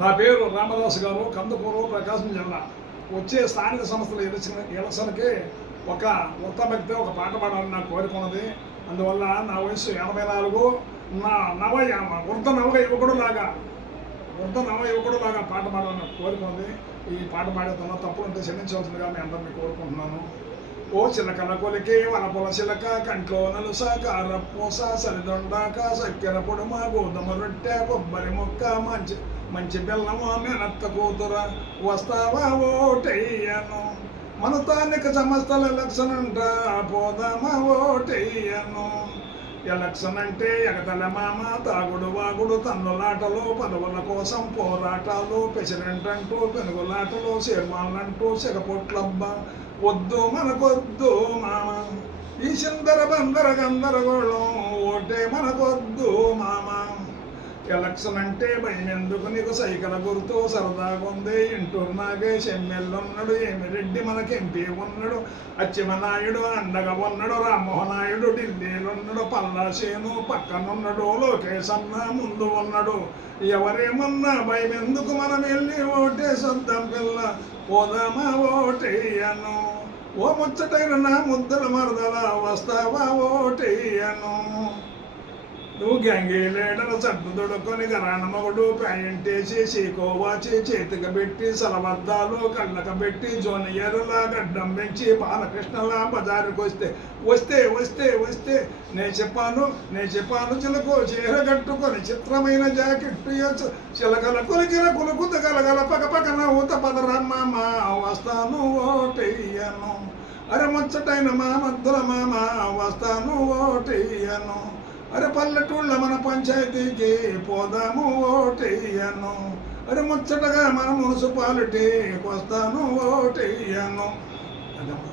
నా పేరు రామదాస్ గారు, కందుకూరు, ప్రకాశం జిల్లా. వచ్చే స్థానిక సంస్థల ఎలక్షన్కి ఒక వృత్తభక్తి ఒక పాట పాడాలని నాకు కోరిక ఉన్నది. అందువల్ల నా వయసు 84. వృద్ధ నవ యువకుడులాగా పాట పాడాలని నాకు కోరిక ఉంది. ఈ పాట పాడేతున్న తప్పులుంటే క్షమించవలసిందిగా మీ అందరినీ కోరుకుంటున్నాను. ఓ చిలకల కొలికి వనపుల చిలక, కంట్లో నలుస కారపూస, సరిదొండాక చక్కెర పొడుమ, గోధుమ రొట్టె, కొబ్బరి మొక్క, మంచి బెల్లము, మెనత్త కూతుర, వస్తావా ఓటయ్యను, మన స్థానిక సంస్థల ఎలక్షన్ అంట, పోదామా ఓటయ్యను. ఎలక్షన్ అంటే ఎగతల మామ, తాగుడు వాగుడు, తన్నులాటలు, పదవుల కోసం పోరాటాలు, ప్రెసిడెంట్ అంటూ పెనుగులాటలు, చైర్మన్లంటూ సిగపొట్లబ్బ, వద్దు మనకొద్దు మామ, ఈ సిందర బందర గందరగోళం, ఓటే మనకొద్దు మామ. ఎలక్షన్ అంటే భయం ఎందుకు నీకు, సైకిల్ గుర్తు సరదాగుంది, ఇంటూరు నాగేష్ ఎమ్మెల్యేన్నాడు, ఏమిరెడ్డి మనకి ఎంపీ ఉన్నాడు, అచ్చెమనాయుడు అండగా ఉన్నాడు, రామ్మోహనాయుడు ఢిల్లీలున్నాడు, పల్లాసేను పక్కనున్నాడు, లోకేష్ అన్న ముందు ఉన్నాడు. ఎవరేమన్నా భయం ఎందుకు, మనం వెళ్ళి ఓటేసొద్దాం పిల్ల, పోదామా ఓటేయను. ఓ ముచ్చటైన నా ముద్దల మరదల, వస్తావా ఓటేయను. నువ్వు గంగి లీడర్ సడ్డు దొడుకొని గరాన మగుడు, ప్యాంటేసి చీకోవాచి చేతికి పెట్టి, సలబద్దాలు కళ్ళక పెట్టి, జూనియర్లా గడ్డం పెంచి, బాలకృష్ణలా బజారుకి వస్తే నేను చెప్పాను చిలకు చీర కట్టుకొని, చిత్రమైన జాకెట్టు చిలకల కొలికిన కులుకుత గలగల పక్కన ఊత పదరమ్మ, వస్తాను ఓటయ్యను. అరే ముచ్చటైన మా మద్దుల మామ, వస్తాను ఓటయ్యను. అరే పల్లెటూళ్ళ మన పంచాయతీకి పోదాము ఓటయ్యను. అరే ముచ్చటగా మన మున్సిపాలిటీకి వస్తాను ఓటయ్యను. అదమ్మా.